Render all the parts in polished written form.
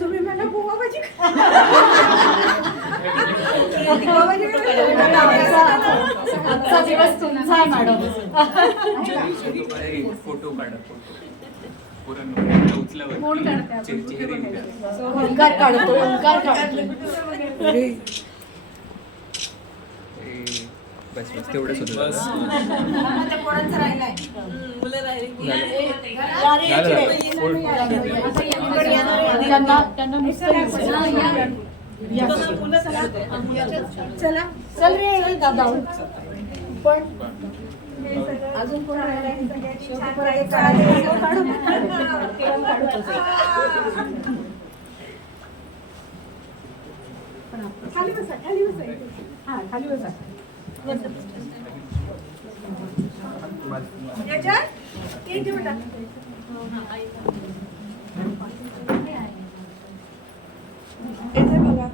तुम्ही मला बुवा भाजी दिवस तुमचा आहे मॅडम. फोटो काढा. ओंकार काढतो. ओंकार काढतो. बस बस तेवढंच होतं. कोणाचं राहिलाय त्यांना चला चल रे दादा. पण अजून कोण राहिलाय खाली बसा खाली बसा हा खाली बसा याच्यात केक घेऊन टाक येते बघा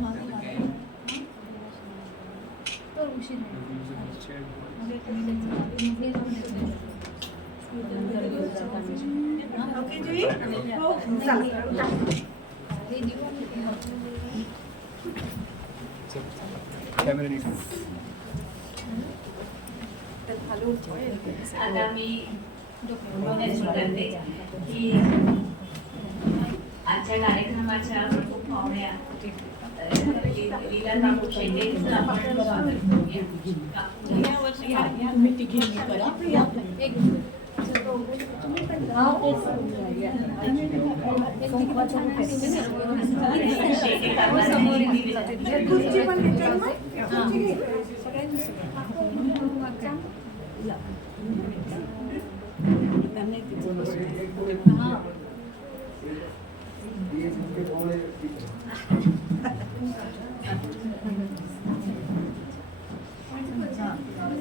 ओके जी हो कॅमेरा नीट. आता मी करते की आजच्या कार्यक्रमाच्या प्रमुख पाहुण्या लीला काकू शेटेंचं आपण स्वागत करूया. तुम्ही तिघींनी करा. शेटे काकांनी खुर्ची पण घेतली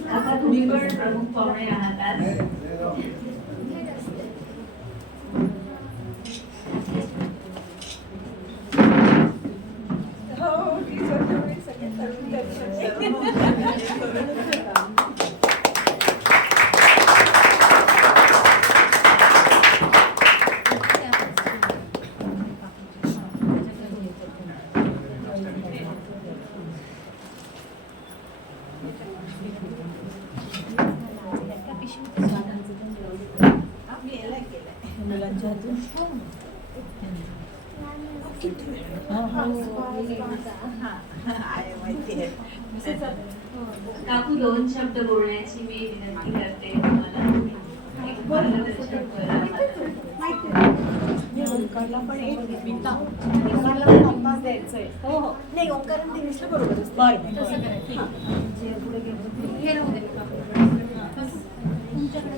आता तुम्ही पण प्रमुख पाहुणे राहतात. काकू दोन शब्द बोलण्याची मी विनंती करते तुम्हाला. एक मार्गदर्शन करा. ओंकारला पण एक विटा. ओंकारला पण अंदाज द्यायचंय. हो हो नाही ओंकारांनी दिसलं बरोबर बरं तसं करायचं जे पुढे गेलं हे राहू दे तुमच्याकडे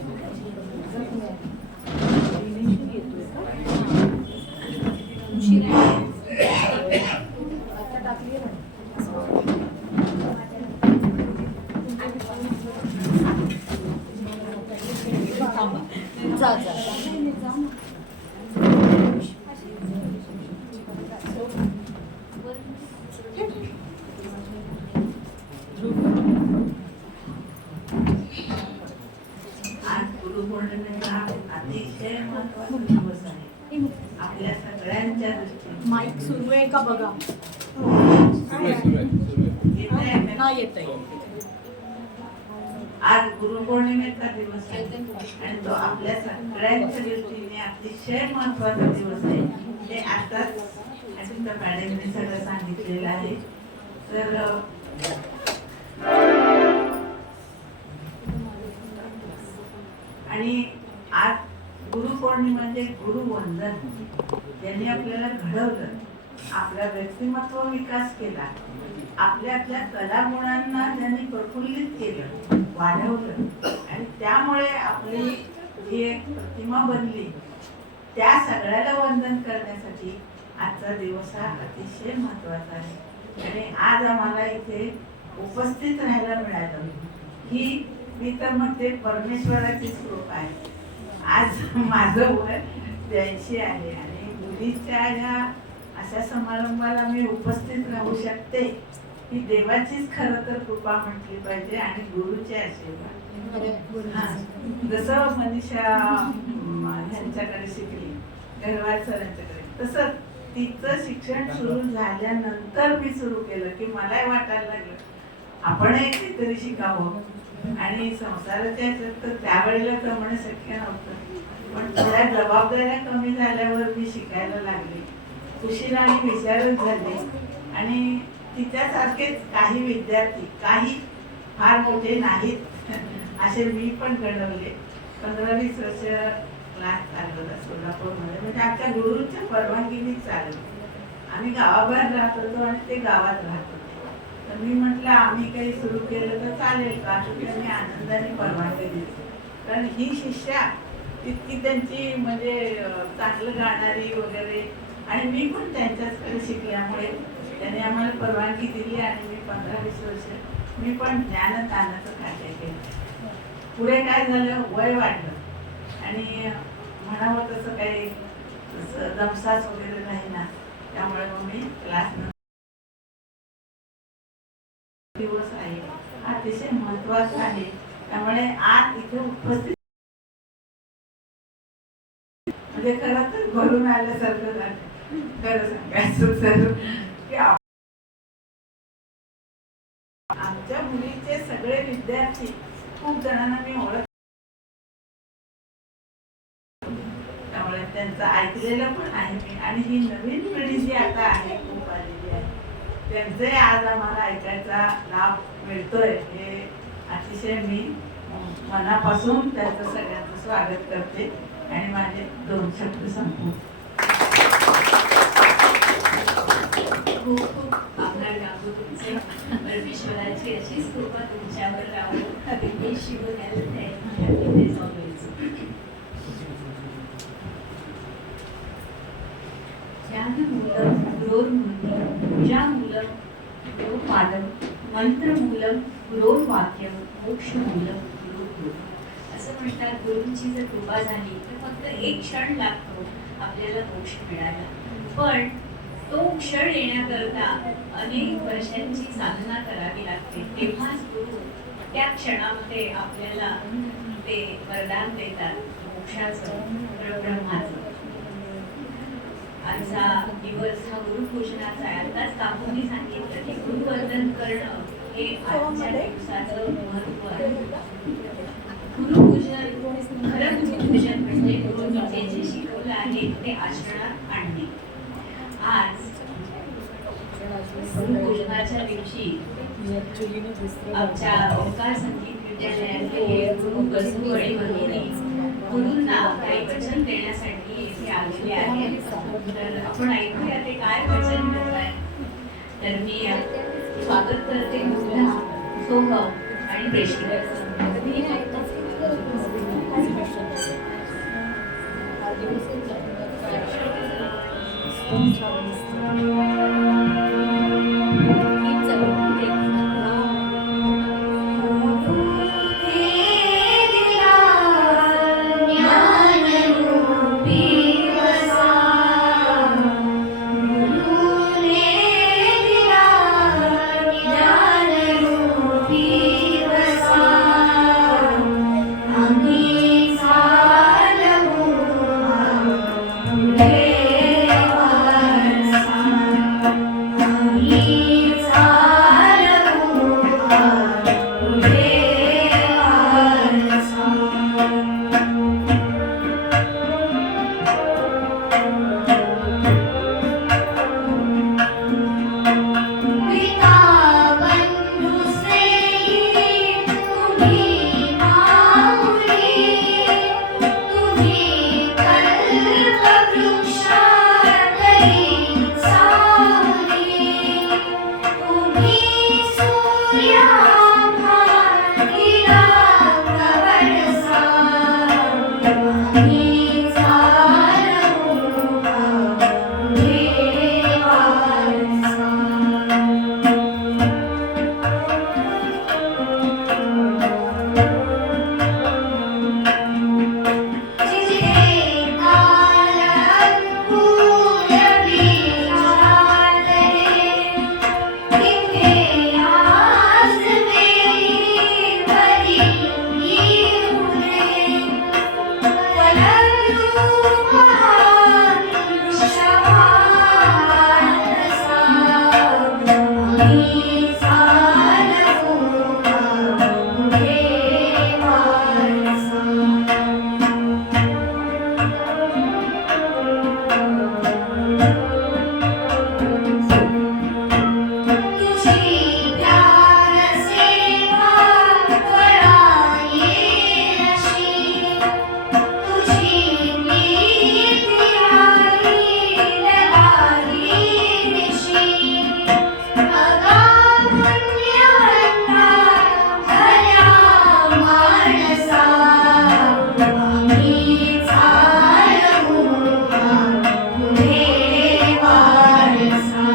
जा जा. आज गुरुपौर्णिमेचा अतिशय महत्त्वाचा दिवस आहे आपल्या सगळ्यांच्या दृष्टीने. माईक सुरू आहे का बघा. हा येतंय. आज गुरुपौर्णिमेचा दिवस आहे आणि तो आपल्या सगळ्यांच्या दृष्टीने अतिशय महत्त्वाचा दिवस आहे. ते आताच अजिंक्य मॅडमने सगळं सांगितलेलं आहे. तर आणि आज गुरुपौर्णिमा म्हणजे गुरुवंदन. ज्यांनी आपल्याला घडवलं, आपला व्यक्तिमत्व विकास केला, आपल्यातल्या कलागुणांना ज्यांनी प्रफुल्लित केलं, वाढवलं आणि त्यामुळे आपली जी एक प्रतिमा बनली, त्या सगळ्याला वंदन करण्यासाठी आजचा दिवस हा अतिशय महत्त्वाचा आहे. आणि आज आम्हाला इथे उपस्थित राहायला मिळालं ही मी तर म्हणते परमेश्वराचीच कृपा आहे. आज माझं वय 82 आहे आणि मुलीच्या ह्या अशा समारंभाला मी उपस्थित राहू शकते ही देवाचीच खरं तर कृपा म्हटली पाहिजे आणि गुरुचे आशीर्वाद. जसं मनीषा ह्यांच्या त्यांच्याकडे शिकली, घरवार सरांच्याकडे. तसंच तिचं शिक्षण सुरू झाल्यानंतर मी सुरू केलं की मला वाटायला लागलं आपणही काहीतरी शिकावं. आणि संसाराच्या ह्याच्यात तर त्यावेळेला प्रमाणे शक्य नव्हतं, पण थोड्या जबाबदाऱ्या कमी झाल्यावर मी शिकायला लागले. उशिराने विचारच झाले आणि तिच्यासारखेच काही विद्यार्थी, काही फार मोठे नाहीत असे मी पण घडवले. 15-20 वर्ष क्लास चालवला सोलापूरमध्ये, म्हणजे आमच्या गुरुच्या परवानगीनेच चालवलं. आम्ही गावाबाहेर राहत होतो आणि ते गावात राहत होते. तर मी म्हटलं आम्ही काही सुरू केलं तर चालेल का, तर त्यांनी आनंदाने परवानगी दिली. कारण ही शिष्या तितकी त्यांची म्हणजे चांगलं गाणारी वगैरे, आणि मी पण त्यांच्याचकडे शिकल्यामुळे त्यांनी आम्हाला परवानगी दिली आणि मी 15-20 वर्ष मी पण ज्ञानदानाचं कार्य केलं. पुढे काय झालं, वय वाढलं आणि म्हणावं तसं काही दमसास वगैरे नाही ना, त्यामुळे मग मी क्लास दिवस आहे अतिशय महत्वाचा आहे. त्यामुळे आज इथे उपस्थित म्हणजे खरं तर भरून आल्यासारखं झालं. खरं सांगायचं तर की आमच्या मुलीचे सगळे विद्यार्थी खूप जणांना मी ओळख, त्यामुळे त्यांचं ऐकलेलं पण आहे मी. आणि ही नवीन पिढी जी आता आहे खूप आलेली आहे, त्यांचे आज आम्हाला ऐकायचा लाभ मिळतोय हे अतिशय मी मनापासून त्यांचं सगळ्यांचं स्वागत करते आणि माझे 2 शब्द संपवतो. खूप खूप आभार मानतो तुमचे. परमेश्वराची अशीच कृपा तुमच्यावर राहू. हे शिवण्याला ज्ञानमूलं गुरोर्मुनी पूजामूलं गुरोपादं मंत्रमूलं गुरोर्वाक्यं मोक्षमूलं गुरुर्गुरु. असं म्हणतात, गुरूंची जर कृपा झाली तर फक्त एक क्षण लागतो आपल्याला मोक्ष मिळायला, पण तो क्षण येण्याकरता अनेक वर्षांची साधना करावी लागते. तेव्हाच गुरु त्या क्षणामध्ये आपल्याला ते वरदान देतात मोक्षाचं, परब्रह्माचं. आजचा दिवस हा गुरुपूजनाचा आहे. आताच काकूंनी सांगितलं की गुरुवंदन करणं हे आजच्या दिवसाचं महत्व आहे. गुरुपूजन, खरं गुरुपूजन म्हणजे गुरुंनी जे शिकवलं आहे ते आचरणात आणणे. आज गुरुपूजनाच्या दिवशी आमच्या ओंकार संगीत विद्यालयातले हे गुरु बसू आणि भगिनी गुरूंना काही वचन देण्यासाठी येथे आलेले आहेत. तर आपण ऐकूया ते काय वचन देत आहे. तर मी स्वागत करते मुग्धा, सोहम आणि प्रेषिकाचं. Thank you.